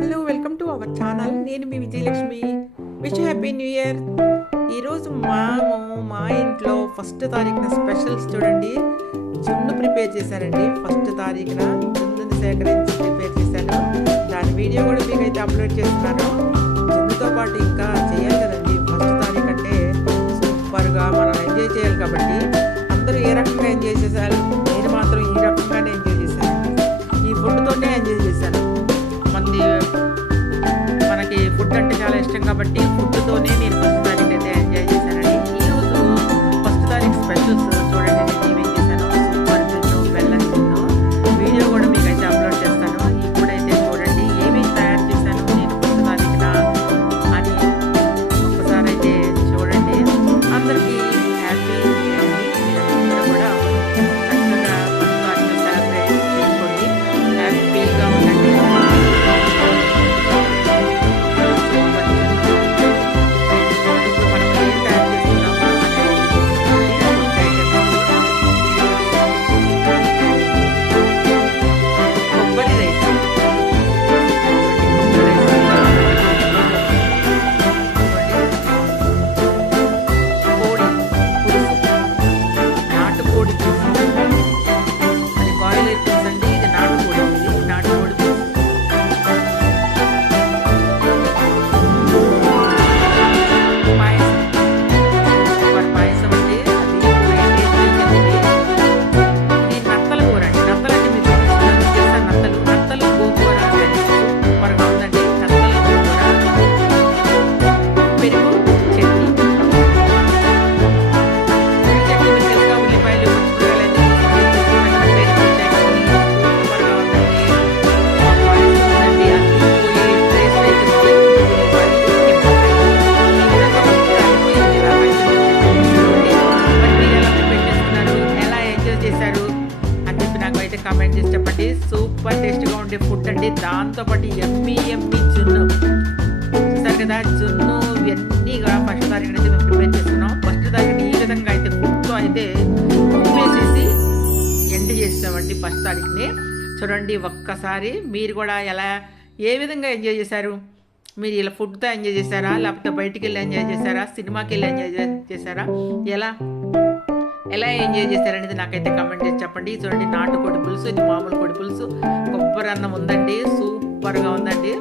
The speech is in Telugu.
Hello welcome to our channel నేను మీ Vijayalakshmi. Wish happy new year ఈరోజు మాము మా ఇంట్లో ఫస్ట్ తారీఖున స్పెషల్స్ చూడండి. జున్ను ప్రిపేర్ చేశానండి ఫస్ట్ తారీఖున జున్నుని సేకరించి ప్రిపేర్ చేశాను. దాని వీడియో కూడా మీకైతే అప్లోడ్ చేస్తున్నాను. జున్నుతో పాటు ఇంకా చేయాలి కదండి. ఫస్ట్ తారీఖు అంటే సూపర్గా మనం ఎంజాయ్ చేయాలి కాబట్టి చాలా ఇష్టం కాబట్టి ఫుడ్తోనే నేను ఫస్ట్ తారీఖు అయితే ఎంజాయ్ చేశానండి. ఈరోజు ఫస్ట్ తారీఖు స్పెషల్స్ చూడండి నేను ఏమేం చేశాను. సూపర్ జున్ను బెల్లం జున్ను వీడియో కూడా మీకు అయితే అప్లోడ్ చేస్తాను. ఇప్పుడైతే చూడండి ఏమేమి తయారు చేశాను నేను ఫస్ట్ తారీఖున అని ఒక్కసారి అయితే చూడండి. అందరికీ హ్యాపీ చేశారు. అని చెప్పి నాకు అయితే కామెంట్ చేసి చెప్పండి. సూపర్ టేస్ట్గా ఉండే ఫుడ్ అండి. దాంతోపాటు ఎమ్మి ఎమ్మి జున్ను. చూసారు కదా జున్ను ఇవన్నీ కూడా ఫస్ట్ తారీఖు అయితే మేము ప్రిపేర్ చేస్తున్నాం ఫస్ట్ తారీఖు ఈ విధంగా అయితే ఫుడ్తో అయితే ఉప్పేసేసి ఎండ్ చేసామండి ఫస్ట్ తారీఖుని చూడండి ఒక్కసారి మీరు కూడా ఎలా ఏ విధంగా ఎంజాయ్ చేశారు? మీరు ఇలా ఫుడ్తో ఎంజాయ్ చేశారా? లేకపోతే బయటికి వెళ్ళి ఎంజాయ్ చేశారా? సినిమాకి వెళ్ళి ఎంజాయ్ చేశారా? ఎలా? ఎలా ఎంజాయ్ చేశారనేది నాకైతే కమెంట్ చేసి చెప్పండి. చూడండి నాటుకోడి పులుసు ఇది మామూలు కోడి పులుసు కొబ్బరి అన్నం ఉందండి. సూపర్గా ఉందండి.